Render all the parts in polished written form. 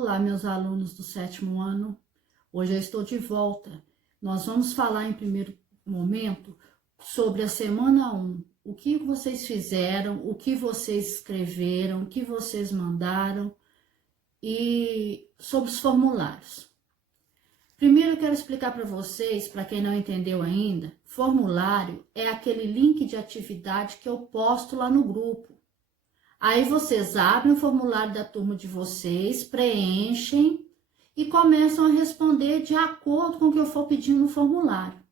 Olá, meus alunos do 7º ano. Hoje eu estou de volta. Nós vamos falar em primeiro momento sobre a semana 1. O que vocês fizeram, o que vocês escreveram, o que vocês mandaram e sobre os formulários. Primeiro eu quero explicar para vocês, para quem não entendeu ainda, formulário é aquele link de atividade que eu posto lá no grupo. Aí vocês abrem o formulário da turma de vocês, preenchem e começam a responder de acordo com o que eu for pedindo no formulário.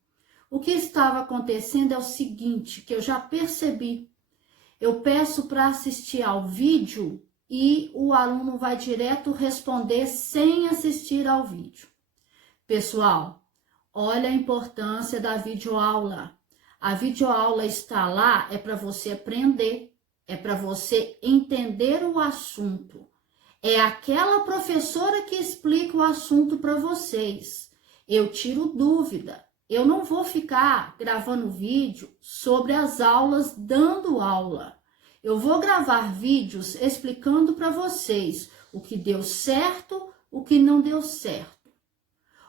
O que estava acontecendo é o seguinte, que eu já percebi. Eu peço para assistir ao vídeo e o aluno vai direto responder sem assistir ao vídeo. Pessoal, olha a importância da videoaula. A videoaula está lá é para você aprender. É para você entender o assunto. É aquela professora que explica o assunto para vocês. Eu tiro dúvida. Eu não vou ficar gravando vídeo sobre as aulas dando aula. Eu vou gravar vídeos explicando para vocês o que deu certo, o que não deu certo.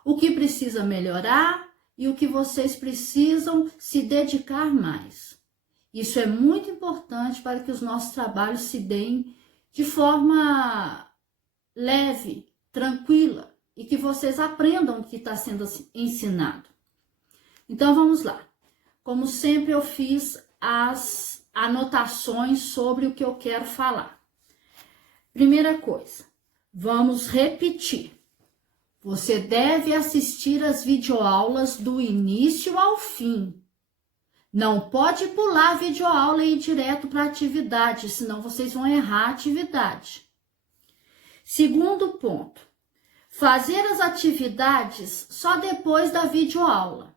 O que precisa melhorar e o que vocês precisam se dedicar mais. Isso é muito importante para que os nossos trabalhos se deem de forma leve, tranquila e que vocês aprendam o que está sendo ensinado. Então vamos lá. Como sempre eu fiz as anotações sobre o que eu quero falar. Primeira coisa, vamos repetir. Você deve assistir as videoaulas do início ao fim. Não pode pular a videoaula e ir direto para a atividade, senão vocês vão errar a atividade. Segundo ponto, fazer as atividades só depois da videoaula.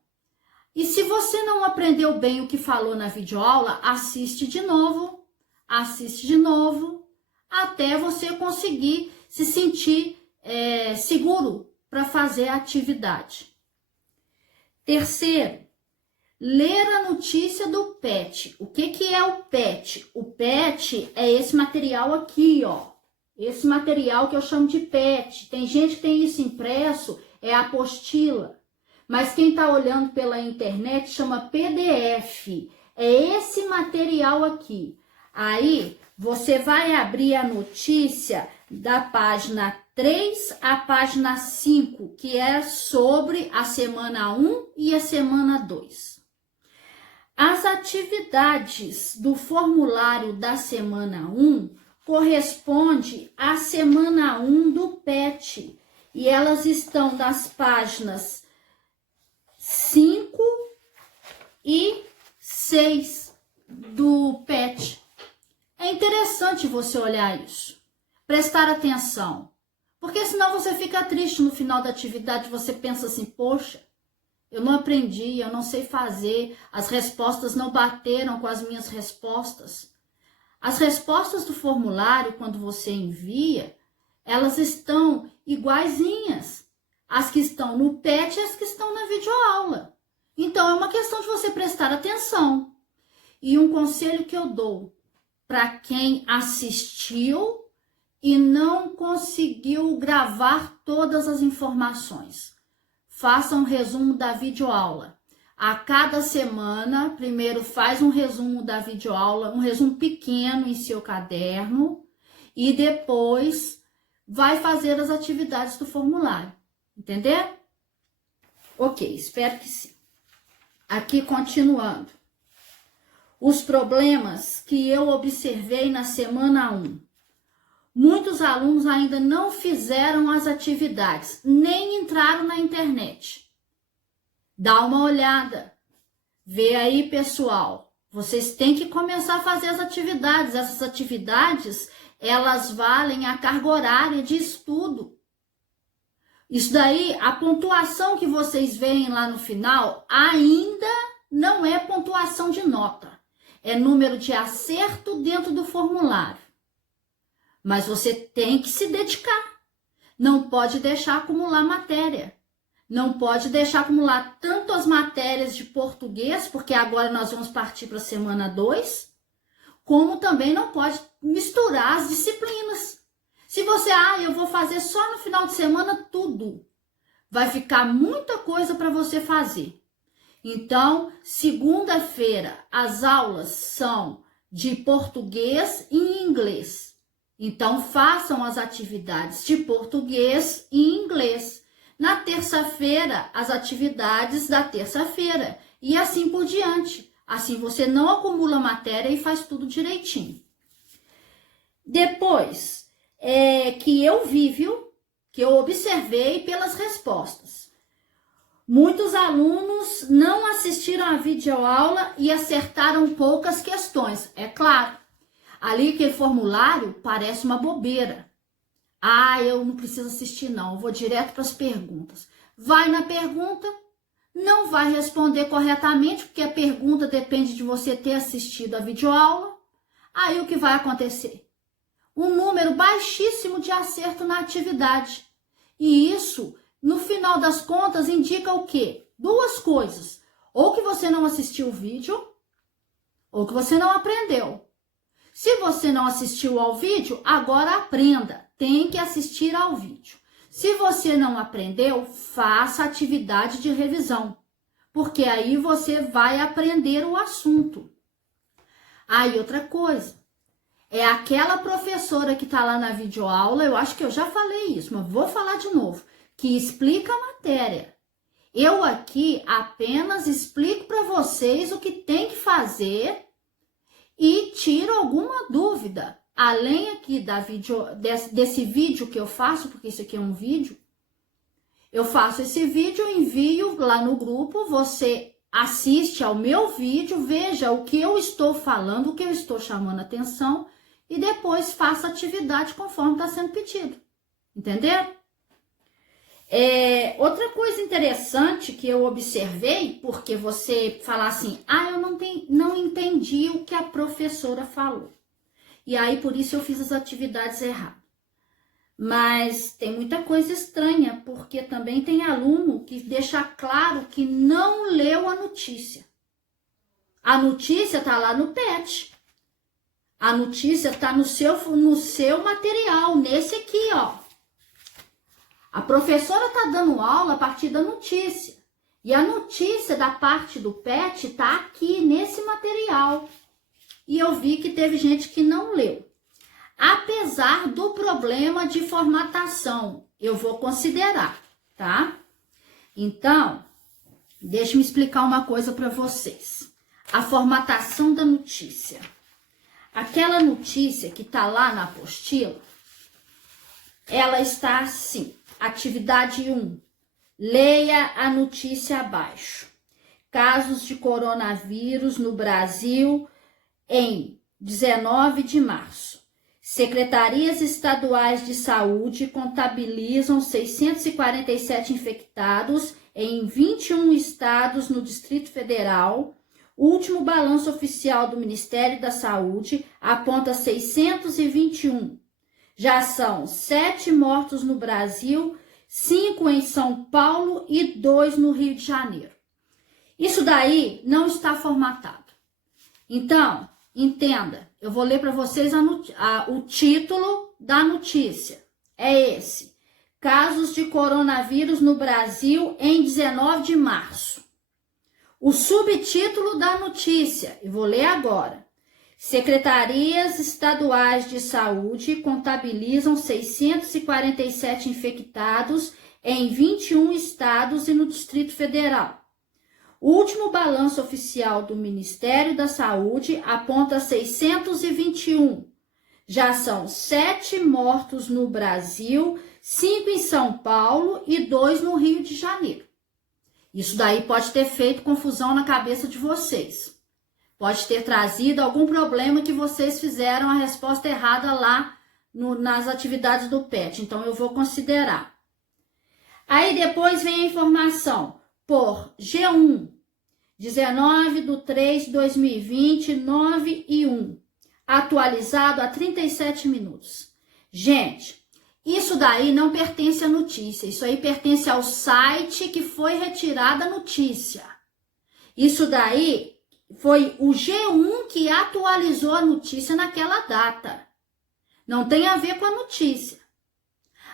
E se você não aprendeu bem o que falou na videoaula, assiste de novo, até você conseguir se sentir seguro para fazer a atividade. Terceiro, ler a notícia do PET. O que é o PET? O PET é esse material aqui, ó. Esse material que eu chamo de PET. Tem gente que tem isso impresso, é apostila. Mas quem está olhando pela internet chama PDF. É esse material aqui. Aí você vai abrir a notícia da página 3 à página 5, que é sobre a semana 1 e a semana 2. As atividades do formulário da semana 1 corresponde à semana 1 do PET e elas estão nas páginas 5 e 6 do PET. É interessante você olhar isso, prestar atenção, porque senão você fica triste no final da atividade, você pensa assim, poxa, eu não aprendi, eu não sei fazer, as respostas não bateram com as minhas respostas. As respostas do formulário, quando você envia, elas estão iguaizinhas. As que estão no PET e as que estão na videoaula. Então, é uma questão de você prestar atenção. E um conselho que eu dou para quem assistiu e não conseguiu gravar todas as informações. Faça um resumo da videoaula. A cada semana, primeiro faz um resumo da videoaula, um resumo pequeno em seu caderno e depois vai fazer as atividades do formulário. Entendeu? Ok, espero que sim. Aqui continuando. Os problemas que eu observei na semana 1. Muitos alunos ainda não fizeram as atividades, nem entraram na internet. Dá uma olhada. Vê aí, pessoal. Vocês têm que começar a fazer as atividades. Essas atividades, elas valem a carga horária de estudo. Isso daí, a pontuação que vocês veem lá no final, ainda não é pontuação de nota. É número de acerto dentro do formulário. Mas você tem que se dedicar. Não pode deixar acumular matéria. Não pode deixar acumular tanto as matérias de português, porque agora nós vamos partir para a semana 2, como também não pode misturar as disciplinas. Se você, eu vou fazer só no final de semana tudo, vai ficar muita coisa para você fazer. Então, segunda-feira, as aulas são de português e inglês. Então, façam as atividades de português e inglês. Na terça-feira, as atividades da terça-feira. E assim por diante. Assim você não acumula matéria e faz tudo direitinho. Depois, que eu vi, viu? Que eu observei pelas respostas. Muitos alunos não assistiram a videoaula e acertaram poucas questões. É claro, ali aquele formulário parece uma bobeira. Eu não preciso assistir não, eu vou direto para as perguntas. Vai na pergunta, não vai responder corretamente, porque a pergunta depende de você ter assistido a videoaula. Aí o que vai acontecer? Um número baixíssimo de acerto na atividade. E isso, no final das contas, indica o quê? Duas coisas. Ou que você não assistiu o vídeo, ou que você não aprendeu. Se você não assistiu ao vídeo, agora aprenda. Tem que assistir ao vídeo. Se você não aprendeu, faça atividade de revisão. Porque aí você vai aprender o assunto. Aí outra coisa. É aquela professora que está lá na videoaula, eu acho que eu já falei isso, mas vou falar de novo, que explica a matéria. Eu aqui apenas explico para vocês o que tem que fazer e tiro alguma dúvida. Além aqui desse vídeo que eu faço, porque isso aqui é um vídeo, eu faço esse vídeo, envio lá no grupo, você assiste ao meu vídeo, veja o que eu estou falando, o que eu estou chamando a atenção e depois faça a atividade conforme está sendo pedido. Entenderam? Outra coisa interessante que eu observei, porque você fala assim, eu não entendi o que a professora falou. E aí, por isso, eu fiz as atividades erradas. Mas tem muita coisa estranha, porque também tem aluno que deixa claro que não leu a notícia. A notícia está lá no PET. A notícia está no seu material, nesse aqui, ó. A professora está dando aula a partir da notícia. E a notícia da parte do PET está aqui, nesse material. E eu vi que teve gente que não leu. Apesar do problema de formatação, eu vou considerar, tá? Então, deixa eu explicar uma coisa para vocês. A formatação da notícia. Aquela notícia que está lá na apostila, ela está assim. Atividade 1. Leia a notícia abaixo. Casos de coronavírus no Brasil em 19 de março. Secretarias estaduais de saúde contabilizam 647 infectados em 21 estados no Distrito Federal. O último balanço oficial do Ministério da Saúde aponta 621. Já são 7 mortos no Brasil, 5 em São Paulo e 2 no Rio de Janeiro. Isso daí não está formatado. Então, entenda, eu vou ler para vocês o título da notícia. É esse. Casos de coronavírus no Brasil em 19 de março. O subtítulo da notícia, eu vou ler agora. Secretarias estaduais de saúde contabilizam 647 infectados em 21 estados e no Distrito Federal. O último balanço oficial do Ministério da Saúde aponta 621. Já são 7 mortos no Brasil, 5 em São Paulo e 2 no Rio de Janeiro. Isso daí pode ter feito confusão na cabeça de vocês. Pode ter trazido algum problema que vocês fizeram a resposta errada lá nas atividades do PET. Então, eu vou considerar. Aí, depois vem a informação por G1, 19/3/2020, 9:01. Atualizado há 37 minutos. Gente, isso daí não pertence à notícia. Isso aí pertence ao site que foi retirada a notícia. Isso daí foi o G1 que atualizou a notícia naquela data. Não tem a ver com a notícia.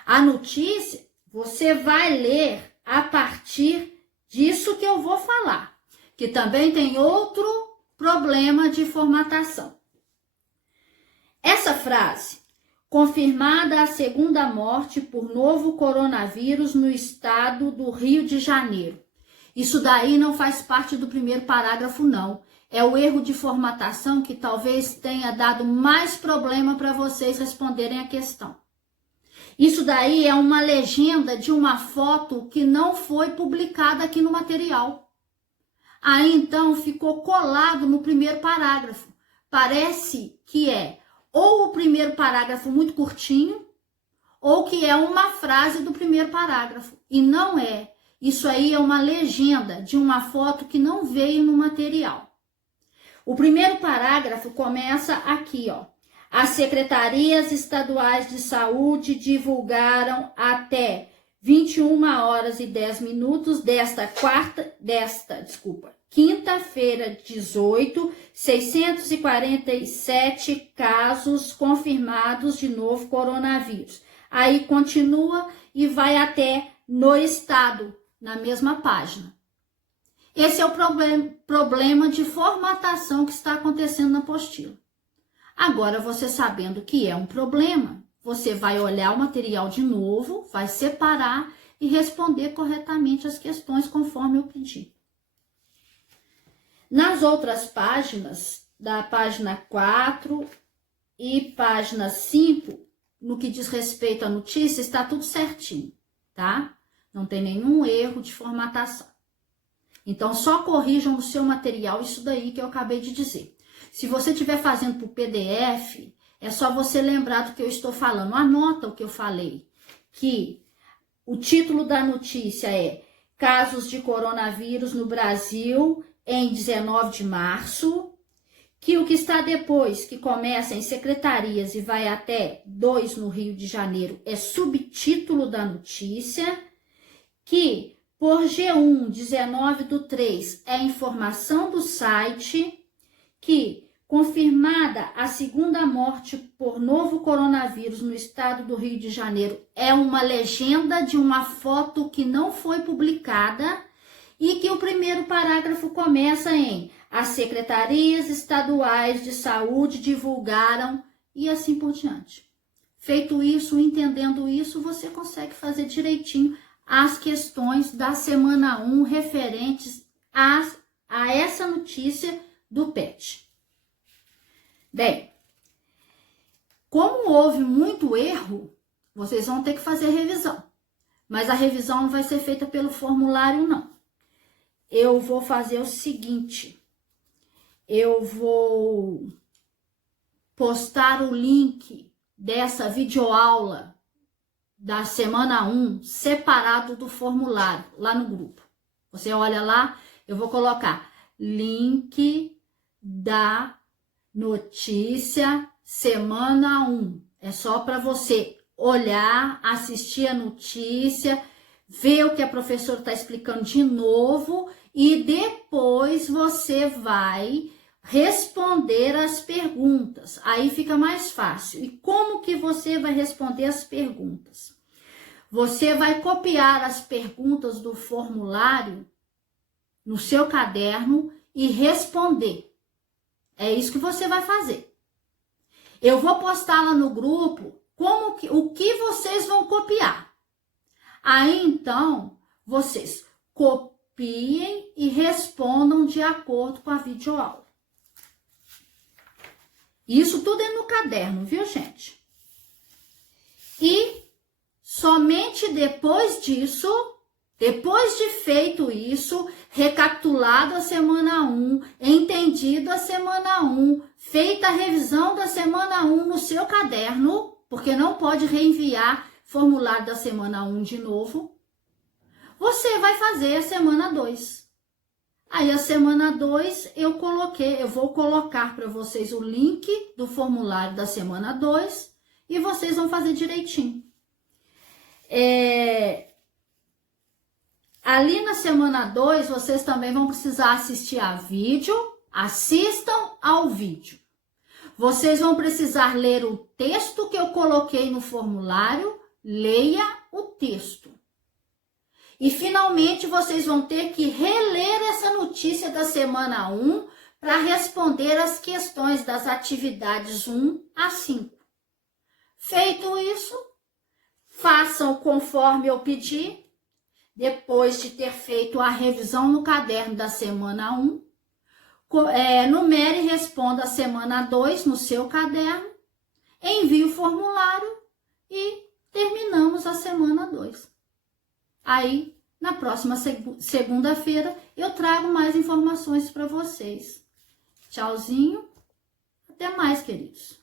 A notícia você vai ler a partir disso que eu vou falar, que também tem outro problema de formatação. Essa frase, confirmada a segunda morte por novo coronavírus no estado do Rio de Janeiro. Isso daí não faz parte do primeiro parágrafo, não. É o erro de formatação que talvez tenha dado mais problema para vocês responderem a questão. Isso daí é uma legenda de uma foto que não foi publicada aqui no material. Aí então ficou colado no primeiro parágrafo. Parece que é ou o primeiro parágrafo muito curtinho, ou que é uma frase do primeiro parágrafo. E não é. Isso aí é uma legenda de uma foto que não veio no material. O primeiro parágrafo começa aqui, ó. As secretarias estaduais de saúde divulgaram até 21h10 quinta-feira, 18, 647 casos confirmados de novo coronavírus. Aí continua e vai até no estado, na mesma página. Esse é o problema de formatação que está acontecendo na apostila. Agora, você sabendo que é um problema, você vai olhar o material de novo, vai separar e responder corretamente as questões conforme eu pedi. Nas outras páginas, da página 4 e página 5, no que diz respeito à notícia, está tudo certinho, tá? Não tem nenhum erro de formatação. Então, só corrijam no seu material isso daí que eu acabei de dizer. Se você estiver fazendo por PDF, é só você lembrar do que eu estou falando. Anota o que eu falei, que o título da notícia é Casos de coronavírus no Brasil em 19 de março, que o que está depois, que começa em secretarias e vai até 2 no Rio de Janeiro, é subtítulo da notícia, que por G1, 19/3, é informação do site, que confirmada a segunda morte por novo coronavírus no estado do Rio de Janeiro é uma legenda de uma foto que não foi publicada e que o primeiro parágrafo começa em as secretarias estaduais de saúde divulgaram e assim por diante. Feito isso, entendendo isso, você consegue fazer direitinho as questões da semana 1 referentes a essa notícia do PET. Bem, como houve muito erro, vocês vão ter que fazer revisão. Mas a revisão não vai ser feita pelo formulário, não. Eu vou fazer o seguinte, eu vou postar o link dessa videoaula da semana 1 separado do formulário lá no grupo. Você olha lá, eu vou colocar link da notícia semana 1. É só para você olhar, assistir a notícia, ver o que a professora está explicando de novo e depois você vai responder as perguntas. Aí fica mais fácil. E como que você vai responder as perguntas? Você vai copiar as perguntas do formulário no seu caderno e responder. É isso que você vai fazer. Eu vou postar lá no grupo o que vocês vão copiar. Aí, então, vocês copiem e respondam de acordo com a videoaula. Isso tudo é no caderno, viu, gente? E somente depois disso, depois de feito isso, recapitulado a semana 1, entendido a semana 1, feita a revisão da semana 1 no seu caderno, porque não pode reenviar formulário da semana 1 de novo, você vai fazer a semana 2. Aí a semana 2 eu vou colocar para vocês o link do formulário da semana 2 e vocês vão fazer direitinho. Ali na semana 2, vocês também vão precisar assistir a vídeo, assistam ao vídeo. Vocês vão precisar ler o texto que eu coloquei no formulário, leia o texto. E finalmente vocês vão ter que reler essa notícia da semana 1 para responder as questões das atividades 1 a 5. Feito isso, façam conforme eu pedi. Depois de ter feito a revisão no caderno da semana 1, numere e responda a semana 2 no seu caderno, envie o formulário e terminamos a semana 2. Aí, na próxima segunda-feira, eu trago mais informações para vocês. Tchauzinho, até mais, queridos.